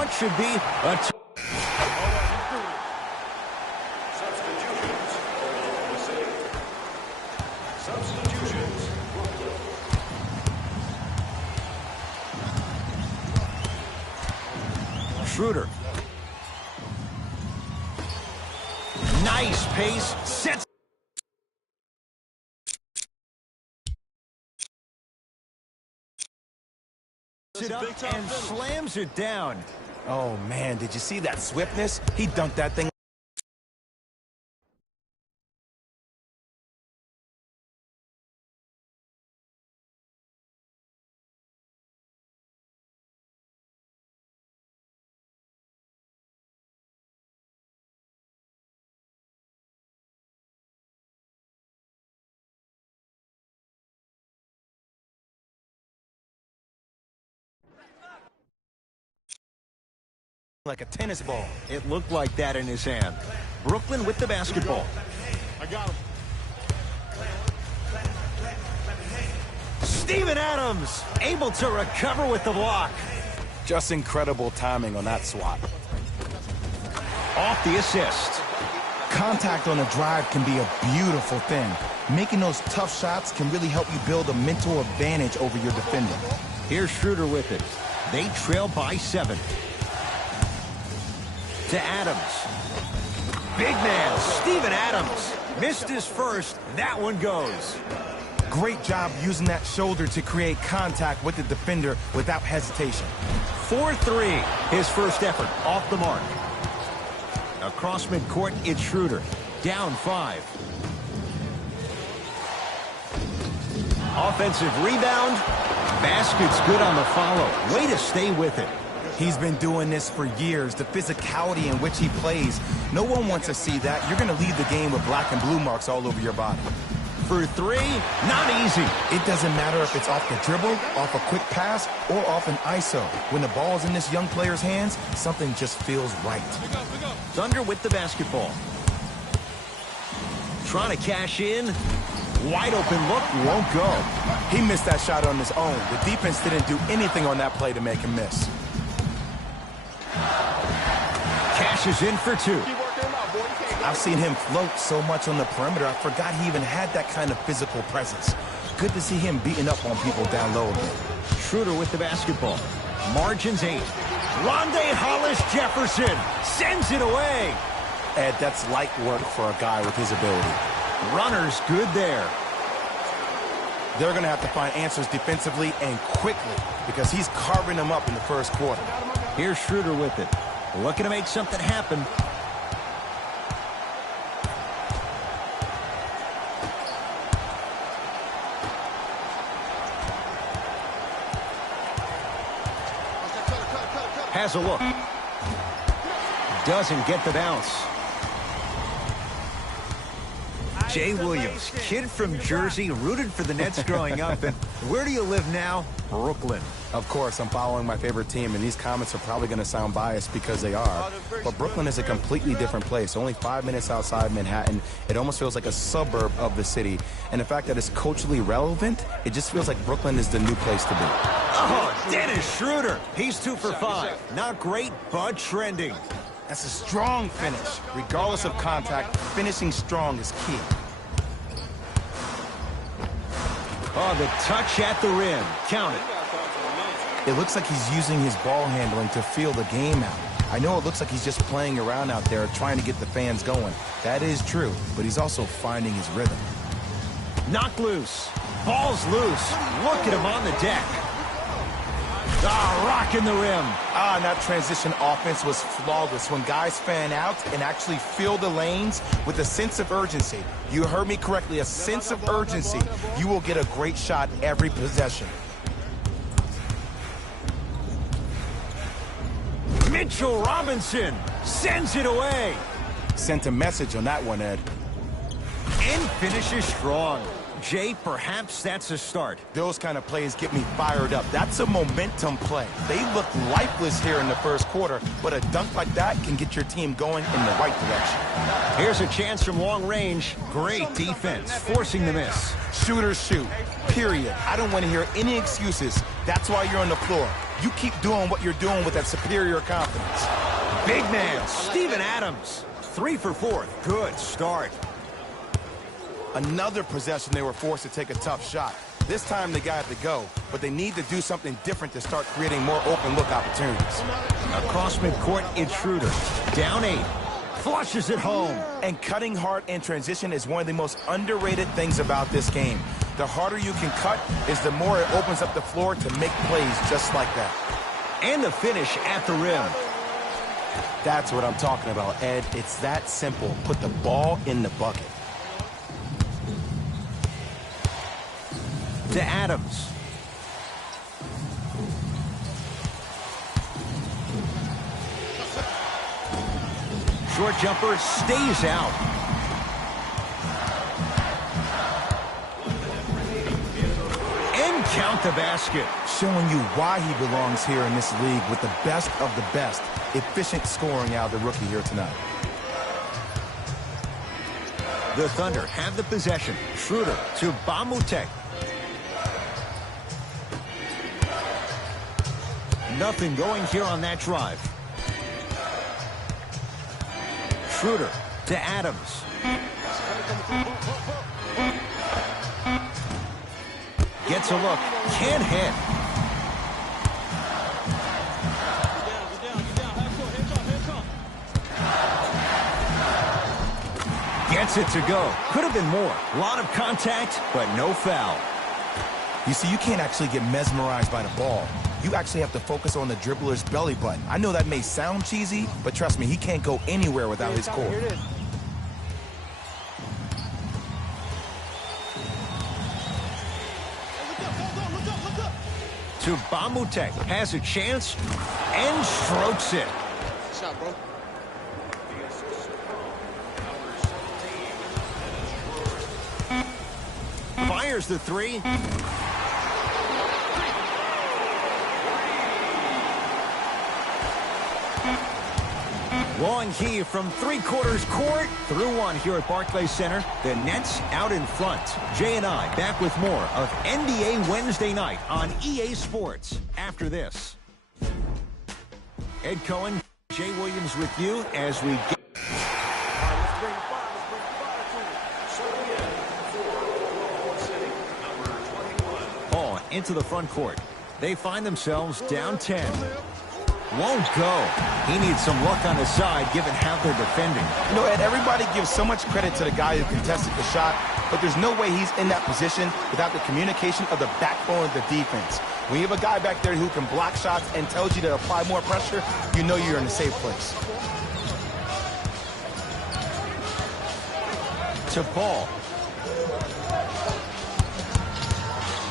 what should be a... Schroeder. Nice pace. Sets it up and slams it down. Oh, man, did you see that swiftness? He dunked that thing. Like a tennis ball. It looked like that in his hand. Brooklyn with the basketball. I got him. Steven Adams able to recover with the block. Just incredible timing on that swat. Off the assist. Contact on a drive can be a beautiful thing. Making those tough shots can really help you build a mental advantage over your defender. Here's Schroeder with it. They trail by 7. To Adams. Big man, Steven Adams. Missed his first. That one goes. Great job using that shoulder to create contact with the defender without hesitation. 4-3. His first effort off the mark. Across midcourt, it's Schroeder. Down 5. Offensive rebound. Basket's good on the follow. Way to stay with it. He's been doing this for years. The physicality in which he plays, no one wants to see that. You're going to leave the game with black and blue marks all over your body. For 3, not easy. It doesn't matter if it's off the dribble, off a quick pass, or off an ISO. When the ball's in this young player's hands, something just feels right. Thunder with the basketball. Trying to cash in. Wide open look, won't go. He missed that shot on his own. The defense didn't do anything on that play to make him miss. Cashes in for 2. I've seen him float so much on the perimeter, I forgot he even had that kind of physical presence. Good to see him beating up on people down low again. Schroeder with the basketball. Margins 8. Rondé Hollis-Jefferson sends it away. Ed, that's light work for a guy with his ability. Runner's good there. They're going to have to find answers defensively and quickly because he's carving them up in the first quarter. Here's Schroeder with it. Looking to make something happen. Has a look. Doesn't get the bounce. Jay Williams, kid from Jersey, rooted for the Nets growing up. And where do you live now? Brooklyn. Of course, I'm following my favorite team, and these comments are probably going to sound biased because they are. But Brooklyn is a completely different place. Only 5 minutes outside Manhattan. It almost feels like a suburb of the city. And the fact that it's culturally relevant, it just feels like Brooklyn is the new place to be. Oh, Dennis Schroeder. He's 2 for 5. Not great, but trending. That's a strong finish. Regardless of contact, finishing strong is key. Oh, the touch at the rim. Count it. It looks like he's using his ball handling to feel the game out. I know it looks like he's just playing around out there trying to get the fans going. That is true, but he's also finding his rhythm. Knocked loose. Ball's loose. Look at him on the deck. Ah, rocking the rim. And that transition offense was flawless. When guys fan out and actually fill the lanes with a sense of urgency, you heard me correctly, a sense of urgency, you will get a great shot every possession. Mitchell Robinson sends it away. Sent a message on that one, Ed. And finishes strong. Jay, perhaps that's a start. Those kind of plays get me fired up. That's a momentum play. They look lifeless here in the first quarter, but a dunk like that can get your team going in the right direction. Here's a chance from long range. Great defense, forcing the miss. Shooters shoot. period. I don't want to hear any excuses. That's why you're on the floor. You keep doing what you're doing with that superior confidence. Big man, Steven Adams. 3 for 4. Good start. Another possession they were forced to take a tough shot. This time they got to go, but they need to do something different to start creating more open look opportunities. Across midcourt, it's Schroeder. Down 8. Flushes it home. And cutting hard in transition is one of the most underrated things about this game. The harder you can cut is the more it opens up the floor to make plays just like that. And the finish at the rim. That's what I'm talking about, Ed. It's that simple. Put the ball in the bucket. To Adams. Short jumper stays out. And count the basket. Showing you why he belongs here in this league with the best of the best. Efficient scoring out of the rookie here tonight. The Thunder have the possession. Schroeder to Bamutek. Nothing going here on that drive. Schroeder to Adams. Gets a look. Can't hit. Gets it to go. Could have been more. A lot of contact, but no foul. You see, you can't actually get mesmerized by the ball. You actually have to focus on the dribbler's belly button. I know that may sound cheesy, but trust me, he can't go anywhere without his core. To Bamutek. Has a chance and strokes it. Shot, bro. Fires the 3. Long He from 3/4 court through 1 here at Barclays Center. The Nets out in front. Jay and I back with more of NBA Wednesday night on EA Sports after this. Ed Cohen, Jay Williams with you as we get ball into the front court. They find themselves down 10. Won't go. He needs some luck on his side given how they're defending. You know, Ed, everybody gives so much credit to the guy who contested the shot, but there's no way he's in that position without the communication of the backbone of the defense. When you have a guy back there who can block shots and tells you to apply more pressure, you know you're in a safe place. To Paul.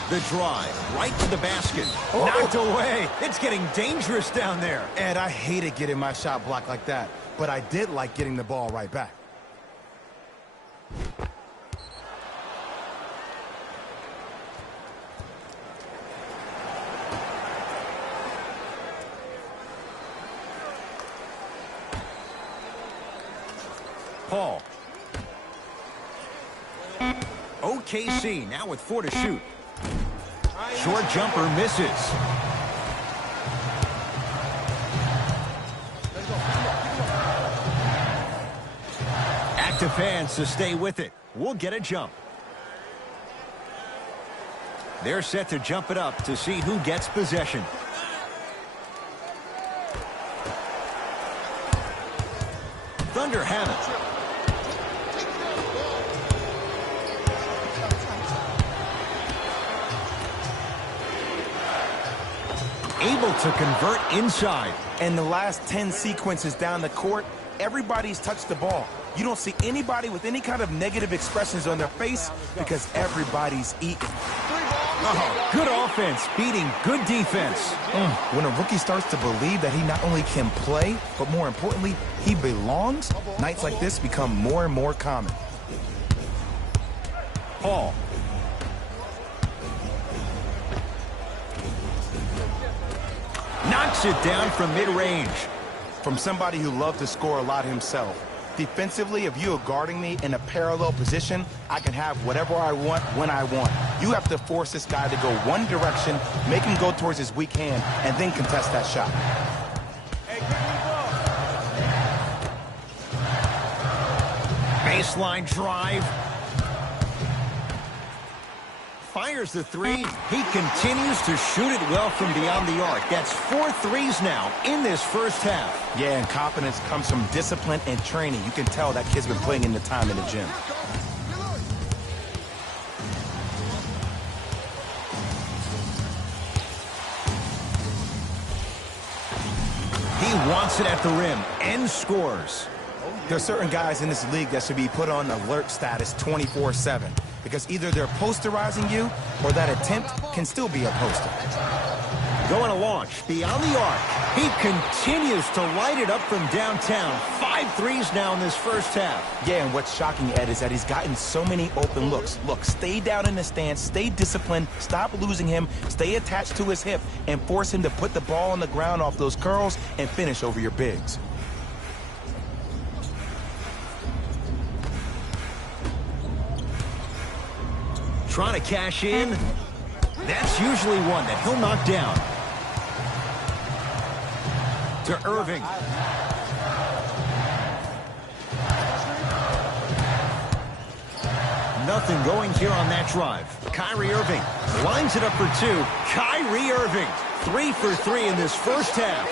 The drive, right to the basket. Knocked away. It's getting dangerous down there. Ed, I hated getting my shot blocked like that, but I did like getting the ball right back. Paul. OKC now with 4 to shoot. Short jumper misses. Active fans to stay with it. We'll get a jump. They're set to jump it up to see who gets possession. Thunder have it. Able to convert inside. And the last 10 sequences down the court, everybody's touched the ball. You don't see anybody with any kind of negative expressions on their face because everybody's eating. Oh, good offense beating good defense. When a rookie starts to believe that he not only can play, but more importantly, he belongs, nights like this become more and more common. Paul. Knocks it down from mid-range. From somebody who loved to score a lot himself. Defensively, if you are guarding me in a parallel position, I can have whatever I want when I want. You have to force this guy to go one direction, make him go towards his weak hand, and then contest that shot. Baseline drive. Fires the three. He continues to shoot it well from beyond the arc. That's 4 threes now in this first half. Yeah, and confidence comes from discipline and training. You can tell that kid's been putting in the time in the gym. He wants it at the rim and scores. There's certain guys in this league that should be put on alert status 24/7 because either they're posterizing you or that attempt can still be a poster. Going to launch beyond the arc. He continues to light it up from downtown. 5 threes now in this first half. Yeah, and what's shocking, Ed, is that he's gotten so many open looks. Look, stay down in the stance, stay disciplined, stop losing him, stay attached to his hip, and force him to put the ball on the ground off those curls and finish over your bigs. Trying to cash in. That's usually one that he'll knock down. To Irving. Nothing going here on that drive. Kyrie Irving lines it up for 2. Kyrie Irving, 3 for 3 in this first half.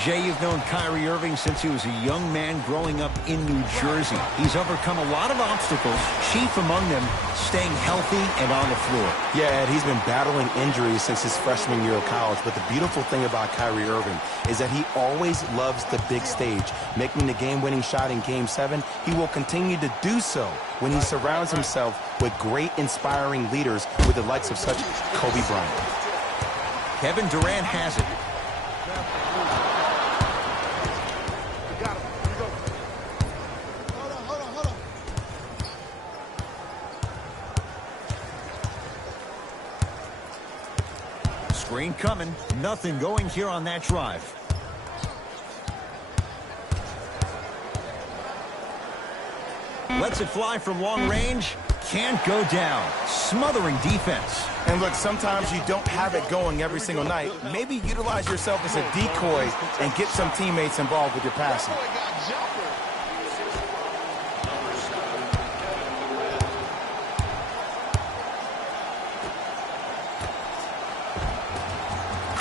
Jay, you've known Kyrie Irving since he was a young man growing up in New Jersey. He's overcome a lot of obstacles, chief among them staying healthy and on the floor. Yeah, Ed, he's been battling injuries since his freshman year of college, but the beautiful thing about Kyrie Irving is that he always loves the big stage. Making the game-winning shot in Game 7, he will continue to do so when he surrounds himself with great, inspiring leaders with the likes of such Kobe Bryant. Kevin Durant has it. Screen coming. Nothing going here on that drive. Lets it fly from long range. Can't go down. Smothering defense. And look, sometimes you don't have it going every single night. Maybe utilize yourself as a decoy and get some teammates involved with your passing.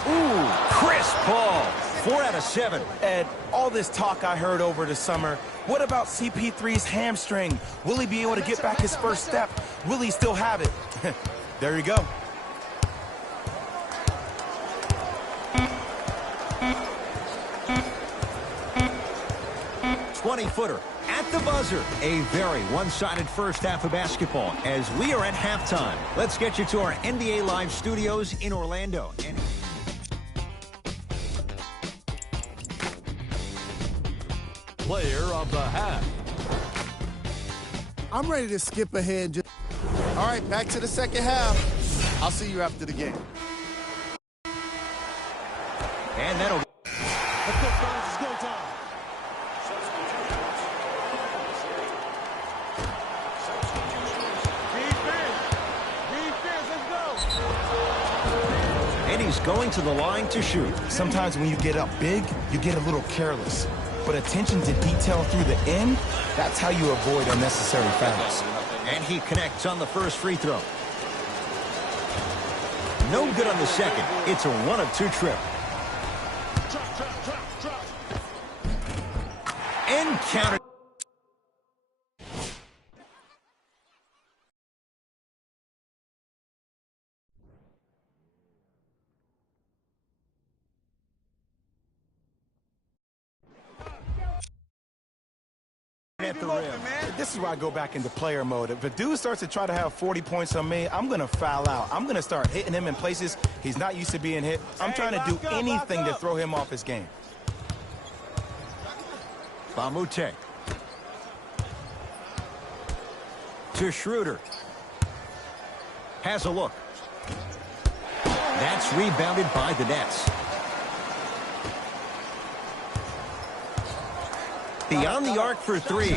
Ooh, crisp ball. 4 out of 7. Ed, all this talk I heard over the summer, what about CP3's hamstring? Will he be able to get back his first step? Will he still have it? There you go. Footer at the buzzer. A very one-sided first half of basketball as we are at halftime. Let's get you to our NBA Live studios in Orlando. Player of the half. I'm ready to skip ahead. All right, back to the second half. I'll see you after the game. And that'll... Let's go, fellas. It's go time. Defense, let's go. And he's going to the line to shoot. Sometimes when you get up big, you get a little careless. But attention to detail through the end, that's how you avoid unnecessary fouls. And he connects on the first free throw. No good on the second. It's a 1-of-2 trip. And counter. At the rim. This is where I go back into player mode. If a dude starts to try to have 40 points on me, I'm going to foul out. I'm going to start hitting him in places he's not used to being hit. I'm trying to do anything to throw him off his game. Ba Moute. To Schroeder. Has a look. That's rebounded by the Nets. Beyond the arc for 3.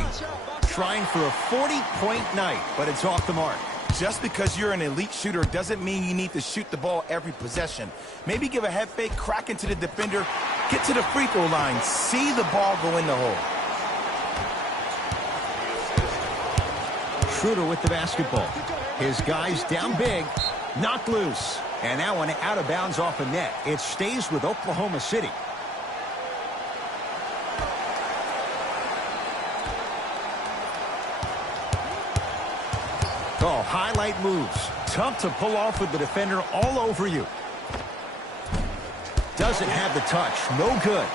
Trying for a 40-point night, but it's off the mark. Just because you're an elite shooter doesn't mean you need to shoot the ball every possession. Maybe give a head fake, crack into the defender, get to the free throw line, see the ball go in the hole. Schroeder with the basketball. His guys down big, knocked loose. And that one out of bounds off a net. It stays with Oklahoma City. Oh, highlight moves. Tough to pull off with the defender all over you. Doesn't have the touch. No good.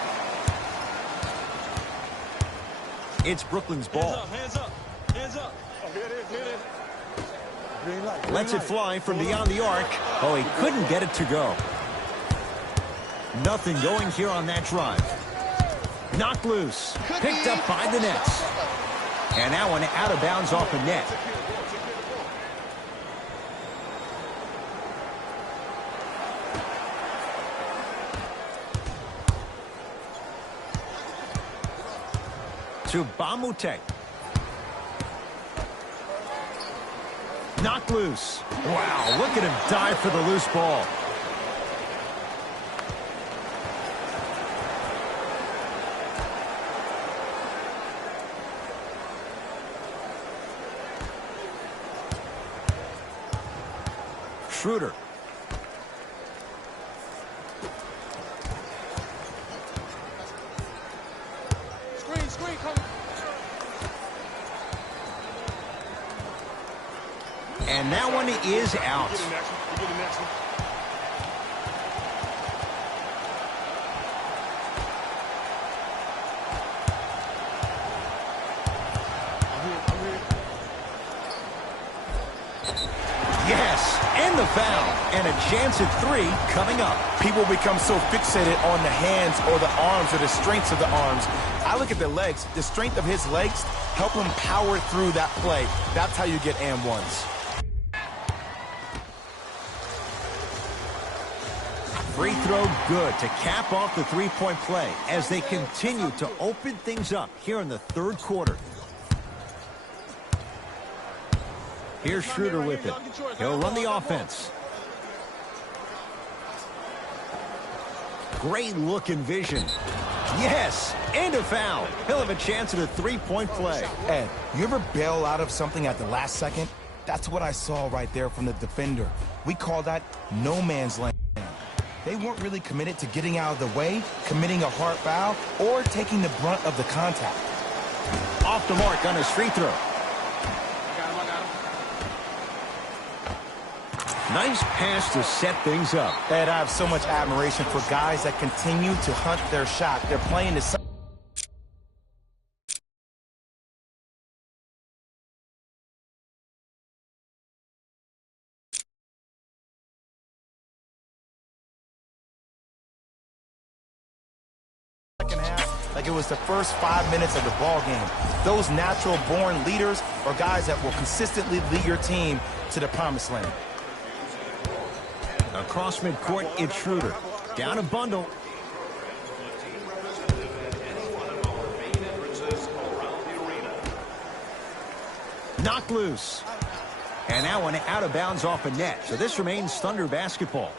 It's Brooklyn's ball. Hands up, hands up. Oh, here it is, here it is. Green light, green Lets it light. fly from beyond the arc. Oh, he couldn't get it to go. Nothing going here on that drive. Knocked loose. Picked up by the Nets. And that one out of bounds off the net. To Bamutek. Knocked loose. Wow, look at him dive for the loose ball. Schroeder. Screen coming. And that one is out. Get in next one. Get in next one. I'm here. Yes, and the foul. And a chance at 3 coming up. People become so fixated on the hands or the arms or the strengths of the arms. I look at the legs. The strength of his legs help him power through that play. That's how you get and ones. Free throw good to cap off the three-point play as they continue to open things up here in the third quarter. Here's Schroeder with it. He'll run the offense. Great look and vision. Yes, and a foul. He'll have a chance at a three-point play. Ed, you ever bail out of something at the last second? That's what I saw right there from the defender. We call that no man's land. They weren't really committed to getting out of the way, committing a hard foul, or taking the brunt of the contact. Off the mark on his free throw. Nice pass to set things up. Ed, I have so much admiration for guys that continue to hunt their shot. They're playing the second half like it was the first 5 minutes of the ball game. Those natural-born leaders are guys that will consistently lead your team to the promised land. Across midcourt, it's Schroeder. Down a bundle. Knocked loose. And that one out of bounds off a net. So this remains Thunder basketball.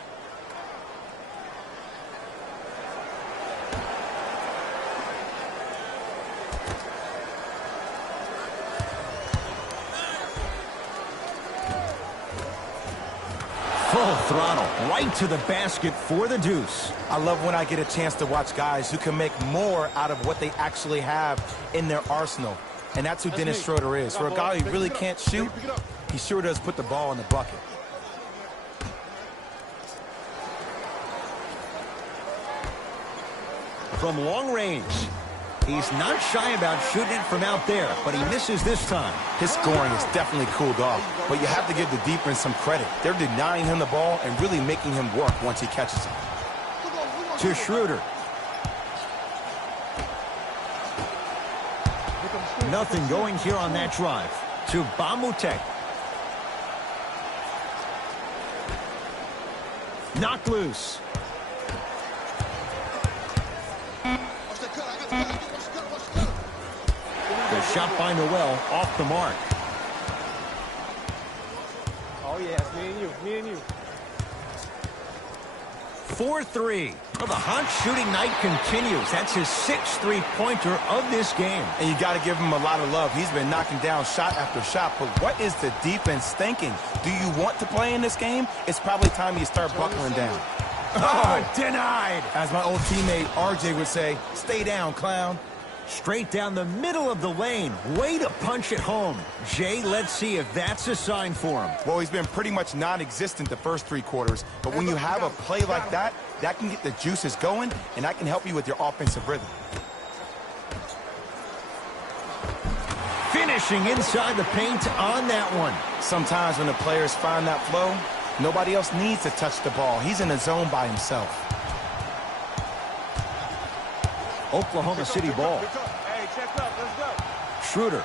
Full throttle, right to the basket for the deuce. I love when I get a chance to watch guys who can make more out of what they actually have in their arsenal. And that's who Dennis Schroeder is. For a guy who really can't shoot, he sure does put the ball in the bucket. From long range, he's not shy about shooting it from out there, but he misses this time. His scoring is definitely cooled off, but you have to give the defense some credit. They're denying him the ball and really making him work once he catches it. To Schroeder. Nothing going here on that drive. To Bamutek. Knocked loose. The shot by Noel off the mark. Me and you, me and you. 4-3. Well, the hot shooting night continues. That's his 6th three-pointer of this game. And you got to give him a lot of love. He's been knocking down shot after shot. But what is the defense thinking? Do you want to play in this game? It's probably time you start buckling down. Oh, denied. As my old teammate RJ would say, stay down, clown. Straight down the middle of the lane. Way to punch it home. Jay, let's see if that's a sign for him. Well, he's been pretty much non-existent the first 3 quarters. But when you have a play like that, that can get the juices going, and that can help you with your offensive rhythm. Finishing inside the paint on that one. Sometimes when the players find that flow, nobody else needs to touch the ball. He's in the zone by himself. Oklahoma City ball. Hey, check up. Let's go. Schroeder.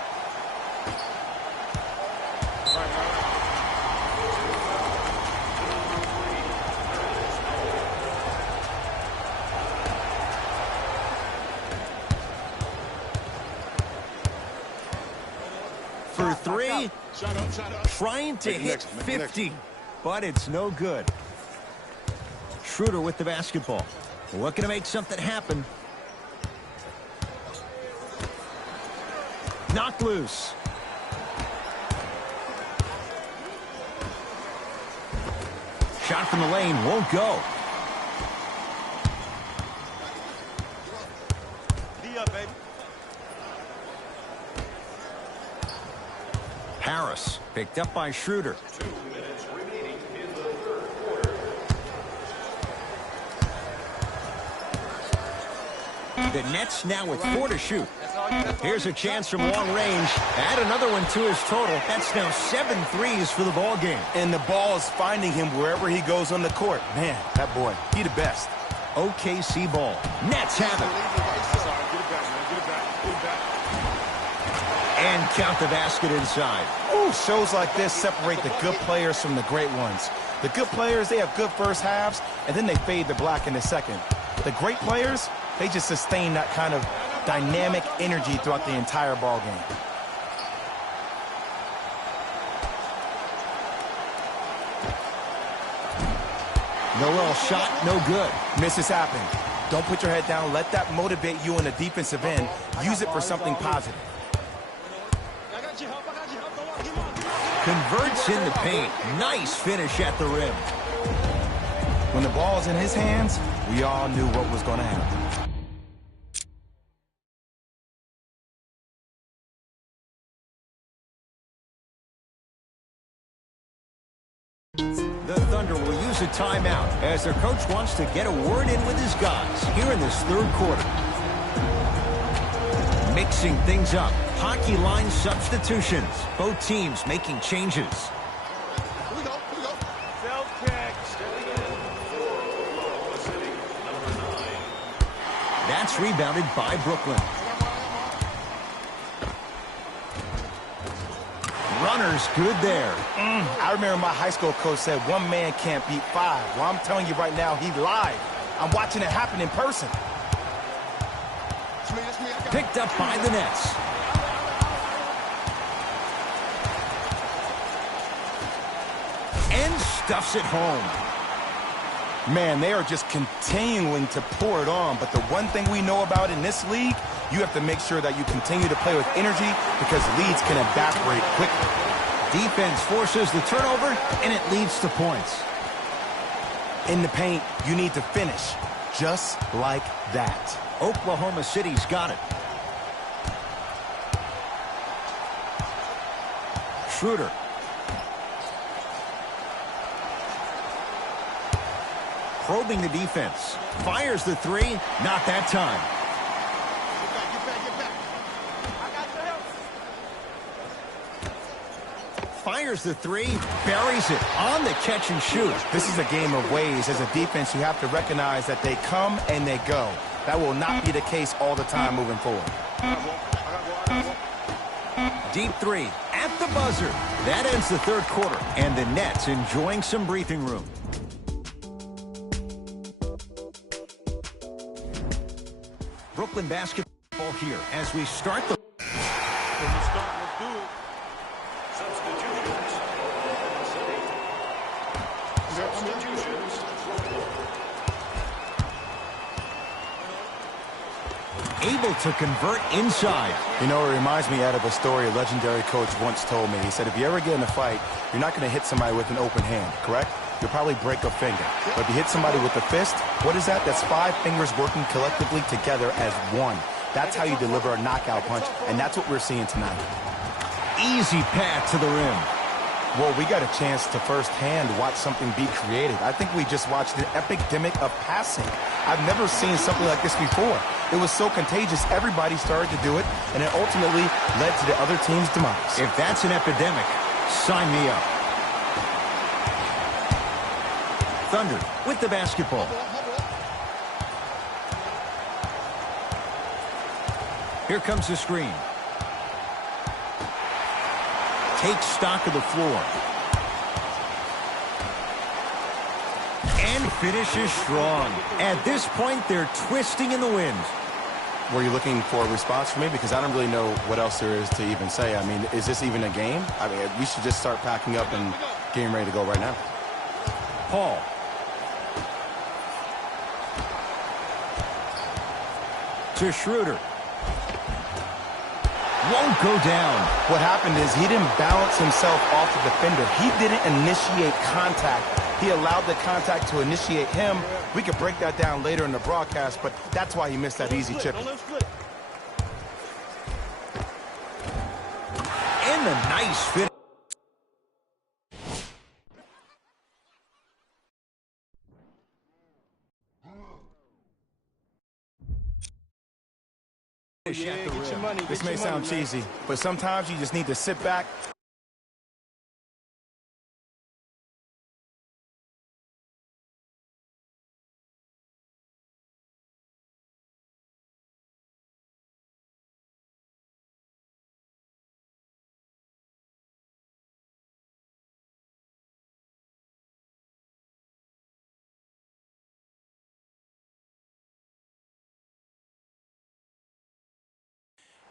For 3, trying to hit 50, but it's no good. Schroeder with the basketball. Looking to make something happen. Knocked loose. Shot from the lane won't go. D up, baby. Harris picked up by Schroeder. 2 minutes remaining in the third quarter. The Nets now with 4 to shoot. Here's a chance from long range. Add another one to his total. That's now 7 threes for the ball game. And the ball is finding him wherever he goes on the court. Man, that boy, he the best. OKC ball. Nets have it. And count the basket inside. Ooh, shows like this separate the good players from the great ones. The good players, they have good first halves, and then they fade to black in the second. The great players, they just sustain that kind of dynamic energy throughout the entire ball game. Noel shot, no good. Misses happen. Don't put your head down. Let that motivate you on the defensive end. Use it for something positive. Converts in the paint. Nice finish at the rim. When the ball's in his hands, we all knew what was going to happen. The Thunder will use a timeout as their coach wants to get a word in with his guys here in this third quarter. Mixing things up. Hockey line substitutions. Both teams making changes. Here we go. Self-check. That's rebounded by Brooklyn. Runner's good there. I remember my high school coach said 1 man can't beat 5. Well, I'm telling you right now, he lied. I'm watching it happen in person. Picked up by the Nets. And stuffs it home. Man, they are just continuing to pour it on. But the one thing we know about in this league, you have to make sure that you continue to play with energy because leads can evaporate quickly. Defense forces the turnover, and it leads to points. In the paint, you need to finish just like that. Oklahoma City's got it. Schroeder. Probing the defense. Fires the 3. Not that time. Get back. I got your help. Fires the 3. Buries it on the catch and shoot. This is a game of ways. As a defense, you have to recognize that they come and they go. That will not be the case all the time moving forward. Deep 3 at the buzzer. That ends the third quarter, and the Nets enjoying some breathing room. Brooklyn basketball here as we start the... Let's do it. Substitutions. able to convert inside. You know, it reminds me, Ed, of a story a legendary coach once told me. He said, if you ever get in a fight, you're not going to hit somebody with an open hand, correct? You'll probably break a finger. But if you hit somebody with a fist, what is that? That's 5 fingers working collectively together as one. That's how you deliver a knockout punch, and that's what we're seeing tonight. Easy path to the rim. Well, we got a chance to firsthand watch something be created. I think we just watched an epidemic of passing. I've never seen something like this before. It was so contagious, everybody started to do it, and it ultimately led to the other team's demise. If that's an epidemic, sign me up. Thunder with the basketball. Here comes the screen. Takes stock of the floor. And finishes strong. At this point, they're twisting in the wind. Were you looking for a response from me? Because I don't really know what else there is to even say. I mean, is this even a game? I mean, we should just start packing up and getting ready to go right now. Paul. To Schroeder. Won't go down. What happened is he didn't balance himself off the defender. He didn't initiate contact. He allowed the contact to initiate him. We could break that down later in the broadcast, but that's why he missed that easy chip. And the nice fit. This may sound cheesy, but sometimes you just need to sit back.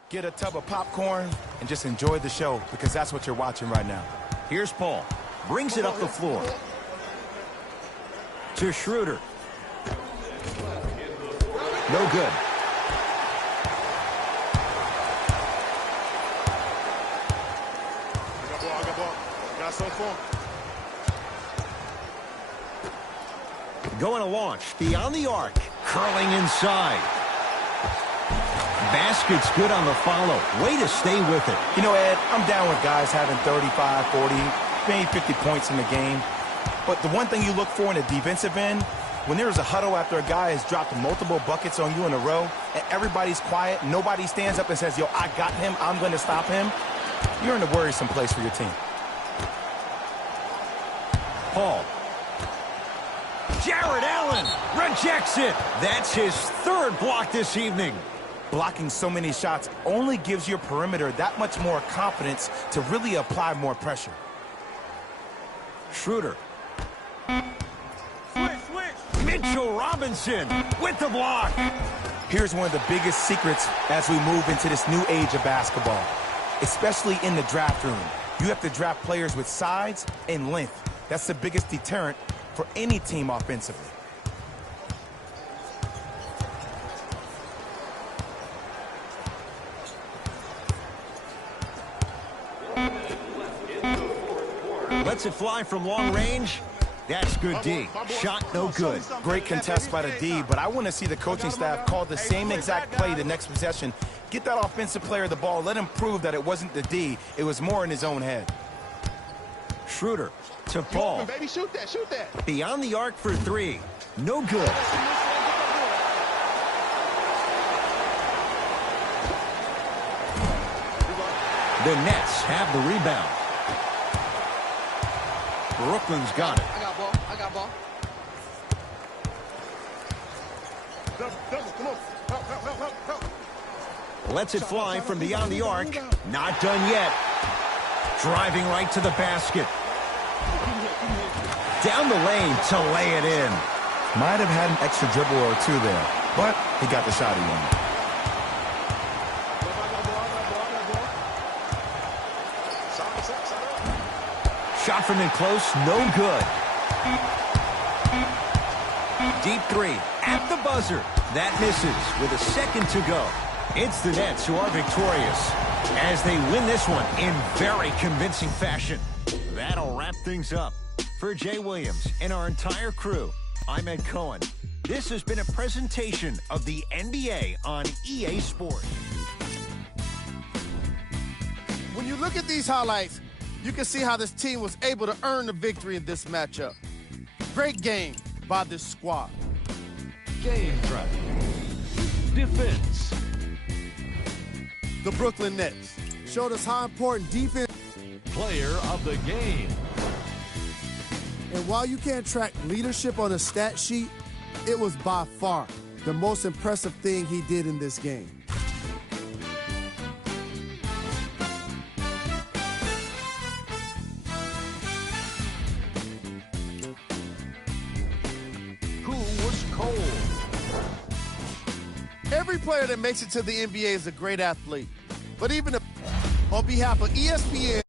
Get a tub of popcorn and just enjoy the show, because that's what you're watching right now. Here's Paul. Brings it up the floor. To Schroeder. No good. Going to launch. Beyond the arc. Curling inside. Basket's good on the follow. Way to stay with it. You know, Ed, I'm down with guys having 35, 40, maybe 50 points in the game. But the one thing you look for in the defensive end, when there's a huddle after a guy has dropped multiple buckets on you in a row, and everybody's quiet, nobody stands up and says, yo, I got him, I'm going to stop him, you're in a worrisome place for your team. Paul. Jared Allen rejects it. That's his 3rd block this evening. Blocking so many shots only gives your perimeter that much more confidence to really apply more pressure. Schroeder. Switch. Mitchell Robinson with the block. Here's one of the biggest secrets as we move into this new age of basketball, especially in the draft room. You have to draft players with size and length. That's the biggest deterrent for any team offensively. Lets it fly from long range. That's good D. Shot no good. Great contest by the D, but I want to see the coaching staff call the same exact play the next possession. Get that offensive player the ball. Let him prove that it wasn't the D. It was more in his own head. Schroeder to Paul. Baby, shoot that, shoot that. Beyond the arc for 3. No good. The Nets have the rebound. Brooklyn's got it. I got ball. I got ball. Double, come on. Help. Lets it fly from beyond the arc. Not done yet. Driving right to the basket. Down the lane to lay it in. Might have had an extra dribble or two there, but he got the shot he wanted. Shot from in close, no good. Deep 3 at the buzzer. That misses with a second to go. It's the Nets who are victorious as they win this one in very convincing fashion. That'll wrap things up. For Jay Williams and our entire crew, I'm Ed Cohen. This has been a presentation of the NBA on EA Sports. When you look at these highlights, you can see how this team was able to earn the victory in this matchup. Great game by this squad. Game track. Defense. The Brooklyn Nets showed us how important defense. Player of the game. And while you can't track leadership on a stat sheet, it was by far the most impressive thing he did in this game. Who was cold? Every player that makes it to the NBA is a great athlete. But even on behalf of ESPN,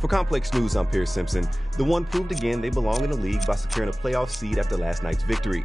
For Complex News, I'm Pierce Simpson. The One proved again they belong in the league by securing a playoff seed after last night's victory.